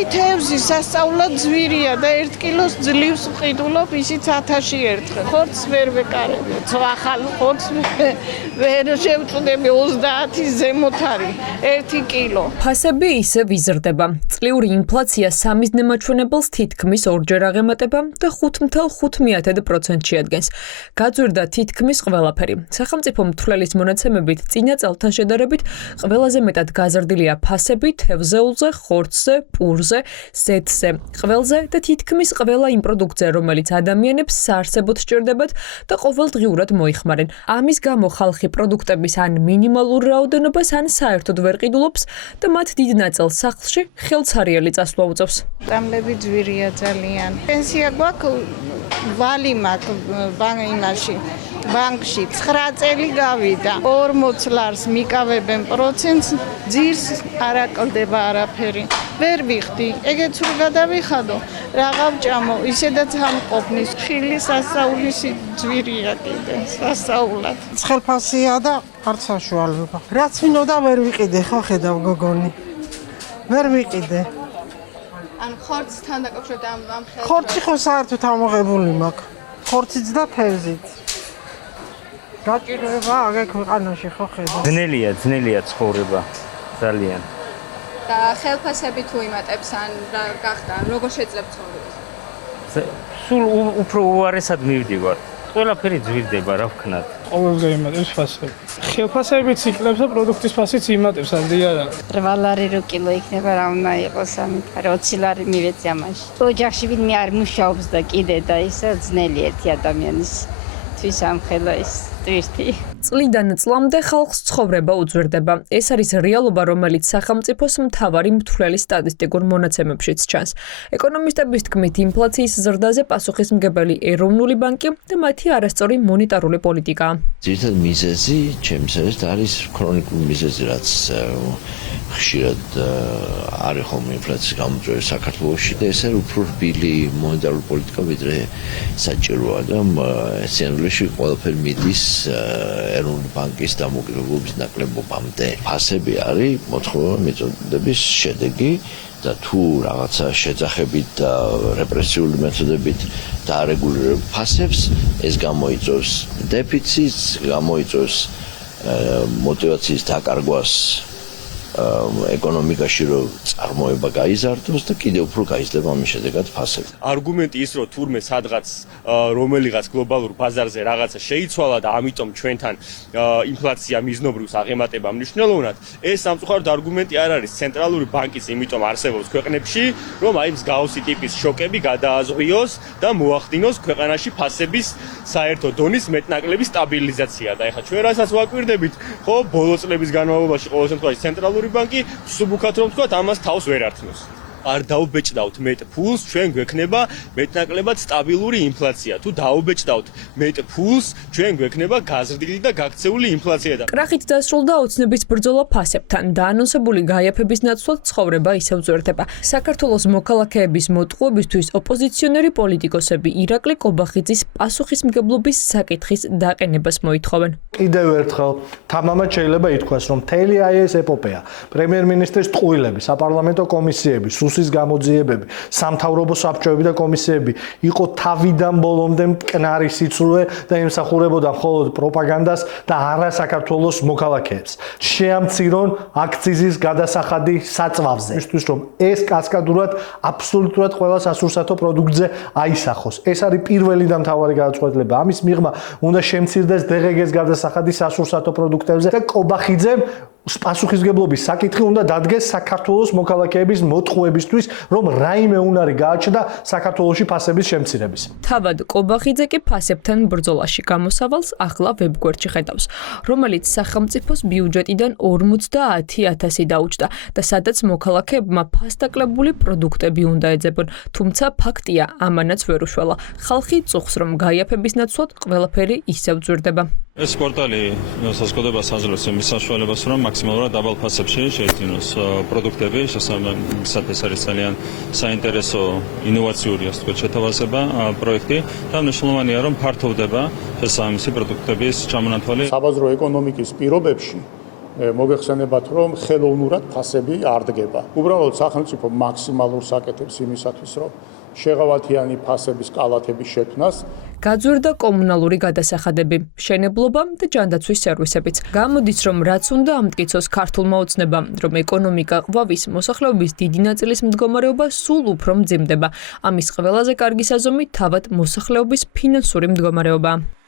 აი თევზი სასწაულად ძვირია და 1 კილოს ძლივს ვყიდულობ, ისიც 1000-ში ერთხელ. ხორცს ვერ ვეკარები, ახალ ხორცს ვერ შევწუდები 30-ის ზემოთ არის 1 კილო. ფასები ისევ იზრდება. წლიური ინფლაცია სამის ნემაჩვენებელს თითქმის ორჯერ აღემატება და 5.5% შეადგენს. გაძვირდა თითქმის ყველაფერი. სახელმწიფო მთვლელის მონაცემებით წინა წელთან შედარებით ყველაზე მეტად გაზრდილია ფასები თევზეულზე, ხორცზე, პურზე, ზეთზე, ყველზე და თითქმის ყველა იმ პროდუქტზე, რომელიც ადამიანებს საარსებოდ სჭირდებათ და ყოველდღიურად მოიხმარენ. ამის გამო ხალხი პროდუქტების ან მინიმალურ რაოდენობას ან საერთოდ ვერ ყიდულობს და მათ დიდ ნაწილს სახლში ხელცარიელი წასვლა უწევს. წამლები ძვირია ძალიან. პენსია გვაქვს, ვალი მაქვს ბანკში 9 წელი გავიდა. 40 ლარს მიკავებენ პროცენტს, ძირს არ აკლდება არაფერი. ვერ ვიხდი. ეგეც რო გადავიხადო, რაღა ვჭამო, ისედაც ამყოფნის. ხილი სასაულისი ძვირია კიდე, სასაულად. ცხელფასია და არც საშუალება. რაც მინოდა ვერ ვიყიდე, ხო ხედავ გოგონი. ვერ ვიყიდე. ან ხორცთან დაკავშირებით ამ ხელს. ხორცი ხო საერთოდ ამოღებული მაქვს. ხორციც და თევზიც. გაჭირვება აგე ქვეყანაში ხო ხედავ. ძნელია ცხოვრება ძალიან. და ხელფასები თუ იმატებს ან რა გახდა, როგორ შეძლებს ცხოვრებას? სულ უფრო უარესად მივდივარ. ყველაფერი ძვირდება, რა ვქნათ. ყოველდღე იმატებს ფასები. ხელფასებიც იკლებს და პროდუქტის ფასიც იმატებს, ადრია. 8 ლარი რო კილო იქნება, რა უნდა იყოს, 20 ლარი მივეცი ამაში. ოჯახში ვინმე არ მუშაობს და კიდე და ისე ძნელი ერთი ადამიანისთვის ამხელა ის ტვირთი. წლიდან წლამდე ხალხს ცხოვრება უძვირდება. ეს არის რეალობა, რომელიც სახელმწიფოს მთავარი მთვლელის სტატისტიკურ მონაცემებშიც ჩანს. ეკონომისტების თქმით, ინფლაციის ზრდაზე პასუხისმგებელი ეროვნული ბანკი და მათი არასწორი მონეტარული პოლიტიკაა. ძირითადად მიზეზი, ჩემთვის არის ქრონიკული მიზეზი, რაც ხშირად არის ხოლმე ინფლაციის გამოწვევა საქართველოში და ეს არის უფრო რბილი მონეტარული პოლიტიკა, ვიდრე საჭიროა და სინამდვილეში ყველაფერი მიდის ეროვნული ბანკის დამოუკიდებლობის ნაკლებობამდე. ფასები არის მოთხოვნა მიწოდების შედეგი და თუ რაღაცა შეძახებით და რეპრესიული მეთოდებით დაარეგულირებთ ფასებს, ეს გამოიწვევს დეფიციტს, გამოიწვევს мотиваციის დაკარგვას ეკონომიკაში, რომ წარმოება გაიზარდოს და კიდევ უფრო გაიზრდება ამის შედეგად ფასები. არგუმენტი ის, რომ თურმე სადღაც რომელიღაც გლობალურ ბაზარზე რაღაცა შეიცვალა და ამიტომ ჩვენთან ინფლაცია მიზნობრივს აღემატება მნიშვნელოვნად, ეს სამწუხაროდ არგუმენტი არ არის. ცენტრალური ბანკის იმიტომ არსებობს ქვეყნებში, რომ აი მსგავსი ტიპის შოკები გადააზღვიოს და მოახდინოს ქვეყანაში ფასების საერთო დონის მეტნაკლები სტაბილიზაცია. და ეხლა ჩვენ რასაც ვაკვირდებით, ხო, ბოლო წლების განმავლობაში ყოველ შემთხვევაში ცენტრალური ბანკი სუბუქად რომ თქვა, ამას თავს ვერ ართმევს. არ დაუბეჭდავთ მეტ ფულს, ჩვენ გვექნება მეტნაკლებად სტაბილური ინფლაცია. თუ დაუბეჭდავთ მეტ ფულს, ჩვენ გვექნება გაზრდილი და გაქცეული ინფლაცია. კრახით დასრულდა ოცნების ბრძოლა ფასებთან და ანონსებული გაიაფების ნაცვლად ცხოვრება ისევ ძვირდება. საქართველოს მოქალაქეების მოტყუებისთვის ოპოზიციონერი პოლიტიკოსები ირაკლი კობახიძის პასუხისმგებლობის საკითხის დაყენებას მოითხოვენ. კიდევ ერთხელ თამამად შეიძლება ითქვას, რომ მთელი აი ეს ეპოპეა, პრემიერ-მინისტრის ტყუილები, საპარლამენტო კომისიები, სუსის გამოძიებები, სამთავრობო საბჭოები და კომისიები იყო თავიდან ბოლომდე მტკნარი სიცრუე და ემსახურებოდა მხოლოდ პროპაგანდას და არა საქართველოს მოქალაქეებს. შეამცირონ აქციზის გადასახადი საწვავზე, იმისთვის რომ ეს კასკადურად აბსოლუტურად ყველა სასურსათო პროდუქტზე აისახოს. ეს არის პირველი და მთავარი გადაწყვეტილება. ამის მიღმა უნდა შემცირდეს დღგ-ს გადასახადი სასურსათო პროდუქტებზე და კობახიძემ პასუხისმგებლობის საკითხი უნდა დადგეს საქართველოს მოქალაქეების მოტყუებისთვის, რომ რაიმე უნარი გააჩნდა საქართველოში ფასების შემცირების. თავად კობახიძე კი ფასებთან ბრძოლაში გამოსავალს ახლა ვებგვერდში ხედავს, რომელიც სახელმწიფოს ბიუჯეტიდან 50,000 დაუჭდა და სადაც მოქალაქეებმა ფასდაკლებული პროდუქტები უნდა ეძებონ, თუმცა ფაქტია, ამანაც ვერ უშველა. ხალხი წუხს, რომ გაიაფების ნაცვლად ყველაფერი ისევ ძვირდება. ეს პორტალი საზოგადოებას აძლევს იმის საშუალებას, რომ მაქსიმალურად დაბალ ფასებში შეიძინოს პროდუქტები, შესაბამისად ეს არის ძალიან საინტერესო ინოვაციური, ასე ვთქვათ, შეთავაზება პროექტი და მნიშვნელოვანია, რომ ფართოვდება შესაბამისი პროდუქტების ჩამონათვალი. საბაზრო ეკონომიკის პირობებში მოგეხსენებათ, რომ ხელოვნურად ფასები არ დგება. უბრალოდ სახელმწიფო მაქსიმალურს აკეთებს იმისათვის, რომ შეღავათიანი ფასების კალათების შექმნას. გაძვირდა კომუნალური გადასახადები, მშენებლობა და ჯანდაცვის სერვისებიც. გამოდის, რომ რაც უნდა ამტკიცოს ქართულმა ოცნებამ, რომ ეკონომიკა ყვავის, მოსახლეობის დიდი ნაწილის მდგომარეობა სულ უფრო მძიმდება. ამის ყველაზე კარგი საზომი თავად მოსახლეობის ფინანსური მდგომარეობა.